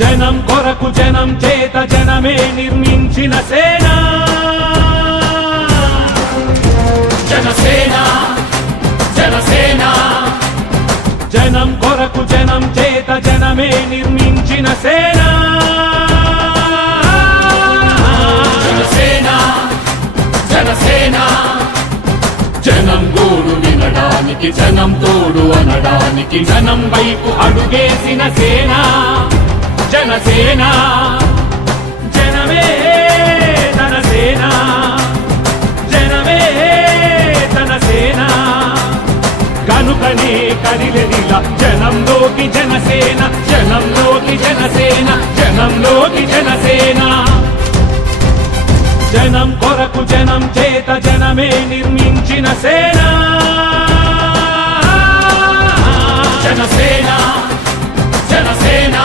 జనం కొరకు జనం చేత జనమే నిర్మించిన సేన జనసేన జనసేన జనం కొరకు జనం చేత జనమే నిర్మించిన సేన జనసేన జనసేన జనం గోడు వినడానికి జనం తోడు అనడానికి జనం వైపు అడుగేసిన సేన జనసేన జనమే తన సేన జనమే తన సేన కనుకనే కదిలెదిలా జనంలోకి జనసేన జనంలోకి జనసేన జనంలోకి జనసేన జనం కొరకు జనం చేత జనమే నిర్మించిన సేన జనసేన జనసేన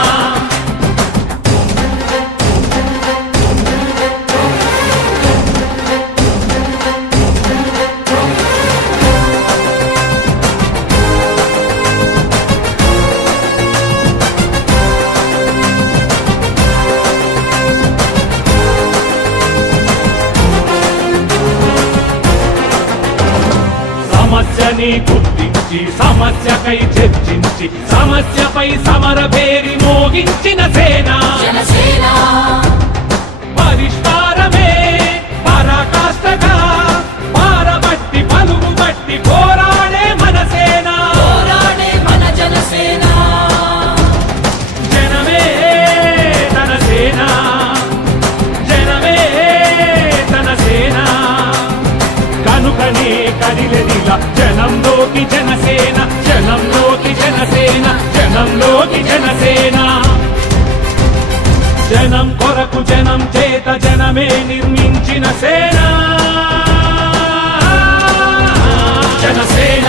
సమస్యని గుర్తించి సమస్యకై చర్చించి సమస్యపై సమర భేరి మోగించిన సేన పరిష్కారమే పరాకాష్ఠగా పారబట్టి పలుగు బట్టి పోరాడే మన సేన మన జనసేన జనమే తన సేన జనమే తన సేన కనుకనే కదిలెదిలా జనంలోకి జనసేన జనంలోకి జనసేన జనంలోకి జనసేన జనం కొరకు జనం చేత జనమే నిర్మించిన సేన జనసేన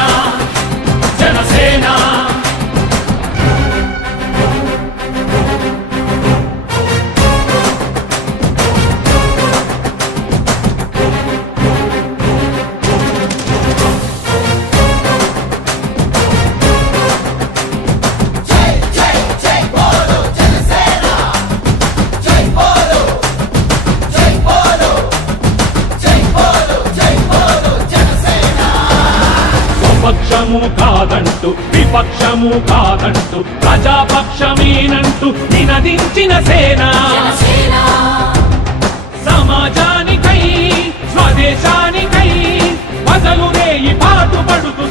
జనసేన పక్షము కాదంటూ విపక్షము కాదంటూ ప్రజాపక్షమేనంటూ నినదించిన సేన సమాజానికై స్వదేశానికై బదలు రేయి పాటుపడుతూ